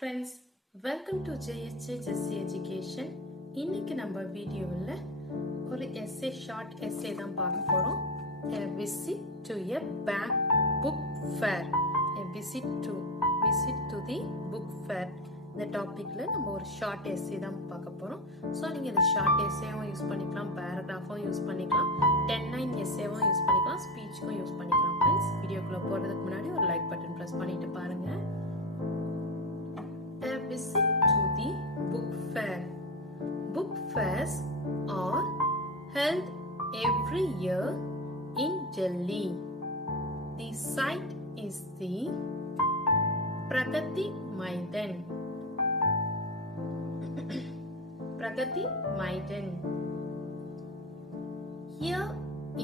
friends, welcome to JSJ Jessie Education. இன்னைக்கு நம்ம வீடியோவில் ஒரு essay, short essay தான் பார்க்க போறோம். A visit to a book fair. A visit to the book fair. இந்த டாபிக்ல நம்ம ஒரு ஷார்ட் essay தான் பார்க்க போறோம். ஸோ நீங்க இந்த ஷார்ட் essayவும் யூஸ் பண்ணிக்கலாம், பேராகிராஃபும் யூஸ் பண்ணிக்கலாம், 10-9 essayவும் யூஸ் பண்ணிக்கலாம், ஸ்பீச்சுக்கும் யூஸ் பண்ணிக்கலாம். ஃப்ரெண்ட்ஸ், வீடியோக்குள்ள போறதுக்கு முன்னாடி ஒரு லைக் பட்டன் பிரஸ் பண்ணிட்டு பாருங்க. A visit to the book fair. Book fairs are held every year in Delhi. The site is the Pragati Maidan. Pragati Maidan. Here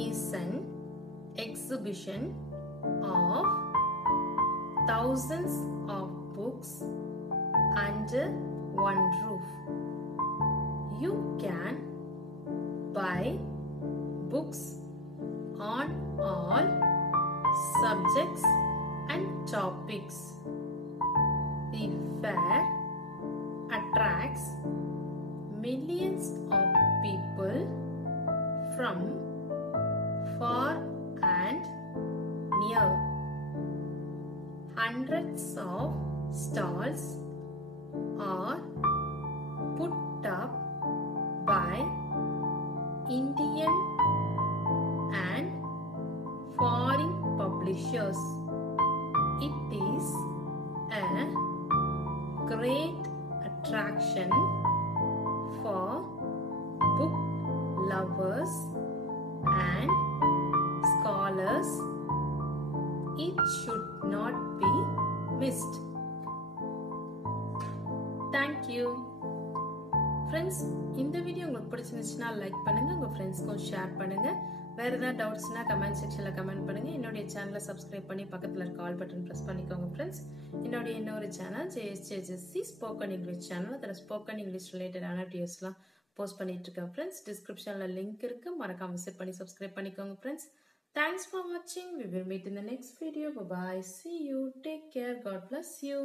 is an exhibition of thousands of books under one roof. You can buy books on all subjects and topics. The fair attracts millions of people from far and near. Hundreds of stalls are put up by Indian and foreign publishers. It is a great attraction for book lovers and scholars. It should not be missed. Thank you. Friends, இந்த வீடியோ உங்களுக்கு பிடிச்சிருந்துச்சுன்னா லைக் பண்ணுங்க, உங்க ஃப்ரெண்ட்ஸ்க்கும் ஷேர் பண்ணுங்க. வேற ஏதாவது டவுட்ஸ்னா கமெண்ட் செக்ஷன்ல கமெண்ட் பண்ணுங்க. என்னோட சேனலை சப்ஸ்கிரைப் பண்ணி பக்கத்துல இருக்க ஆல் பட்டன் பிரஸ் பண்ணிக்கோங்க. ஃப்ரெண்ட்ஸ், என்னோட இன்னொரு channel JSJ Jessie spoken English channel. அதில் ஸ்போக்கன் இங்கிலீஷ் ரிலேட்டடான வீடியோஸ்லாம் போஸ்ட் பண்ணிட்டு இருக்கேன். ஃப்ரெண்ட்ஸ், டிஸ்கிரிப்ஷன்ல லிங்க் இருக்கு, மறக்காம விசிட் பண்ணி சப்ஸ்கிரைப் பண்ணிக்கோங்க. ஃப்ரெண்ட்ஸ், தேங்க்ஸ் ஃபார் வாட்சிங். We will meet in the next video. Bye bye. See you. Take care. God bless you.